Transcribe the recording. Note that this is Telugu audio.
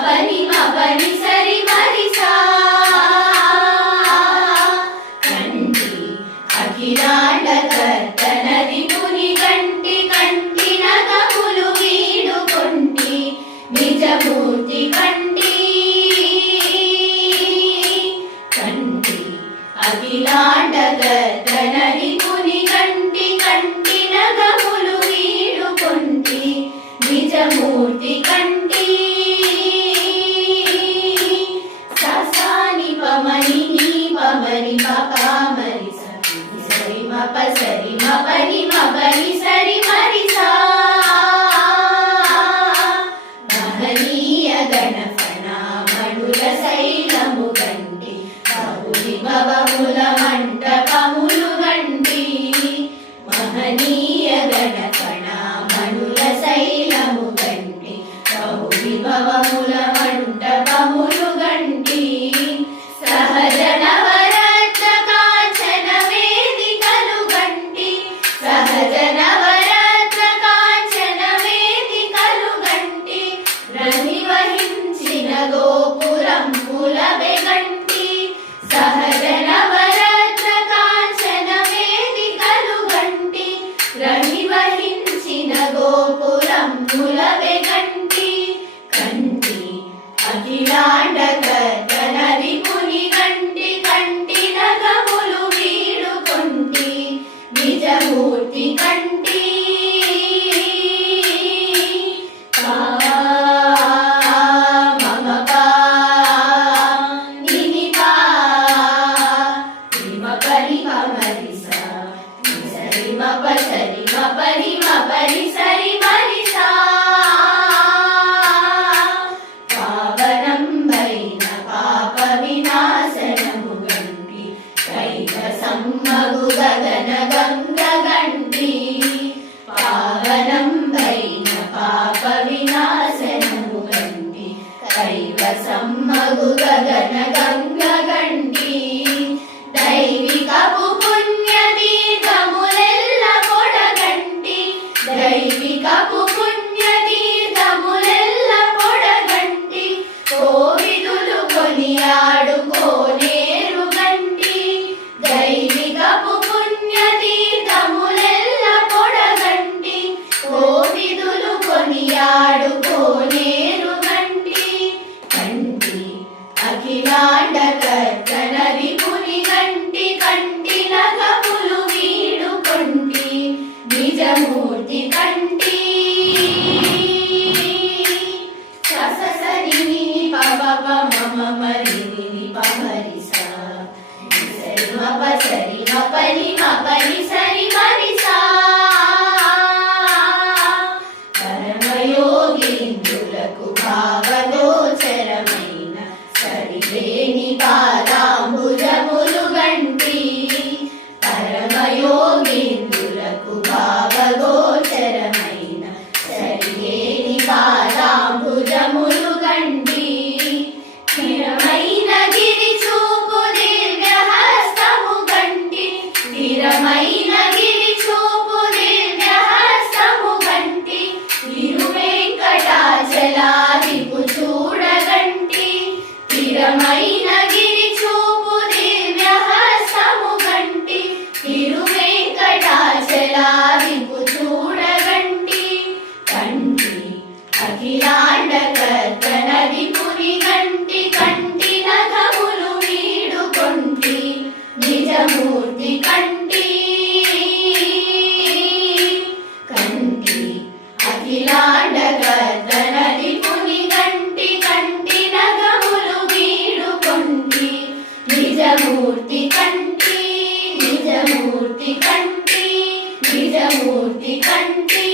పని మ పని సరి మరి సా కంటి అఖిలాండ కర్తనది పుని కంటి కంటి నగములు వీడు కొంటి నిజమూర్తి కంటి కంటి అఖిలాండ కర్తనది పుని కంటి కంటి నగములు వీడు కొంటి నిజమూర్తి కంటి ససాని పమని నీ పమని పమరి సరి మ పసరి మ పని సరి మరి సా మహనీయ గణపణామణుల శైలము గంటి బహుళి భవముల మంటపములు గంటి మహనీయ గణపణామణుల శైలము గంటి బహుళి భవముల మంటపములు గంటి సహజ నవరత్న కాంచన వేదికలు గంటి సహజ నవరత్న కాంచన వేదికలు గంటి రని వహించిన గోపురంబుల బెగంటి సహజ నవరత్న కాంచన వేదికలు గంటి రని వహించిన గోపురంబుల బెగంటి కంటి అఖిలాండ కర్తనది పుని కంటి కంటి నగములు వీడు కొంటి నిజమూర్తి కంటి మమ పా నిని పా మ పరి మరి సా సరి మ పసరి మ పరి సరి మరి సా పావనంబైన పాప వినాశనము గంటి కైవసమ్మగు గగన గంగ గంటి పావనంబైన పాప వినాశనము గంటి కైవసమ్మగు గగన గంగ గంటి దైవికపు పుణ్య తీర్థములెల్ల పొడగంటి దైవికపు పుణ్య తీర్థములెల్ల పొడగంటి కోవిదులు కొనియాడు కోనేరు గంటి దైవికపు పుణ్య తీర్థములెల్ల పొడగంటి కోవిదులు కొనియాడు కోనేరు గంటి కంటి అఖిలాండ కర్తనది పుని కంటి కంటి నగములు వీడు కొంటి నిజమూర్తి కంటి ససరి ని పమ మరి ని పమరి సా సరి మ పసరి మ పని సరి మరి సా పరమయోగీంద్రులకు భావగోచరమైన సరిలేని పాదాంబుజములు గంటి పరమయోగీంద్రులకు భావగోచరమైన సరిలేని పాదాంబుజములు గంటి స్థిరమైన గిరి చూపు దీర్ఘహస్తము గంటి స్థిరమైన గిరి చూపు దీర్ఘహస్తము గంటి తిరువెంకటాచలాదిపు చూడగంటి స్థిరమైన గిరి చూపు దివ్యహస్తము గంటి తిరువెంకటాచలాదిపు చూడగంటి కంటి అఖిలాండ కర్తనది పుని కంటి కంటి నగములు వీడు కొంటి నిజమూర్తి కంటి కంటి అఖిలాండ కర్తనది పుని కంటి కంటి నగములు వీడు కొంటి నిజమూర్తి కంటి నిజమూర్తి కంటి నిజమూర్తి కంటి